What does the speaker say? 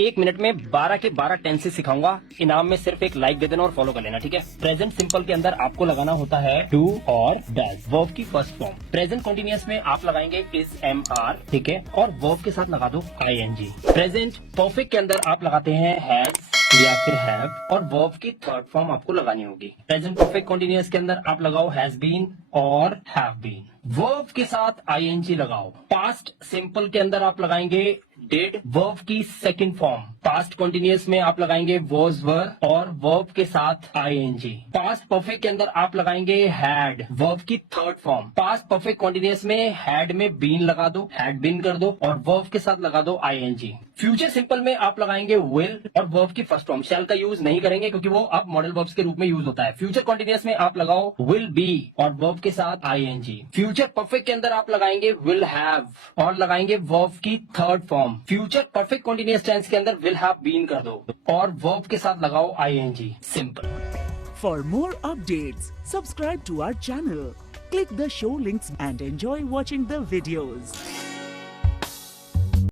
1 minute में 12 के 12 tenses सिखाऊंगा। इनाम में सिर्फ एक लाइक दे देना और फॉलो कर लेना, ठीक है। प्रेजेंट सिंपल के अंदर आपको लगाना होता है डू और डज, वर्ब की फर्स्ट फॉर्म। प्रेजेंट कॉन्टिन्यूअस में आप लगाएंगे इज, एम, आर, ठीक है, और वर्ब के साथ लगा दो आईएनजी। प्रेजेंट परफेक्ट के अंदर आप लगाते हैं हैज या फिर हैव, और वर्ब की थर्ड फॉर्म आपको लगानी होगी। प्रेजेंट परफेक्ट कॉन्टिन्यूअस के अंदर आप लगाओ हैज बीन और हैव बीन। वर्ब के साथ आईएनजी लगाओ। पास्ट सिंपल के अंदर आप लगाएंगे डिड, वर्ब की सेकंड फॉर्म। पास्ट कॉन्टिन्यूअस में आप लगाएंगे वॉज, वर, और वर्ब के साथ आईएनजी। पास्ट परफेक्ट के अंदर आप लगाएंगे हैड, वर्ब की third form. Past perfect continuous में हैड में बीन लगा दो, हैड बीन कर दो, और वर्ब के साथ लगा दो आईएनजी। फ्यूचर सिंपल में आप लगाएंगे विल और वर्ब की फर्स्ट फॉर्म। शैल का यूज नहीं करेंगे क्योंकि वो अब मॉडल वर्ब्स के रूप में यूज होता है। फ्यूचर कॉन्टिन्यूअस में आप लगाओ विल बी और वर्ब के साथ आईएनजी। फ्यूचर परफेक्ट के अंदर आप लगाएंगे विल हैव और लगाएंगे वर्ब की third form. Future perfect continuous tense के अंदर विल हैव बीन कर दो और वर्ब के साथ लगाओ ING. Simple. For more updates, subscribe to our channel, click the show links and enjoy watching the videos.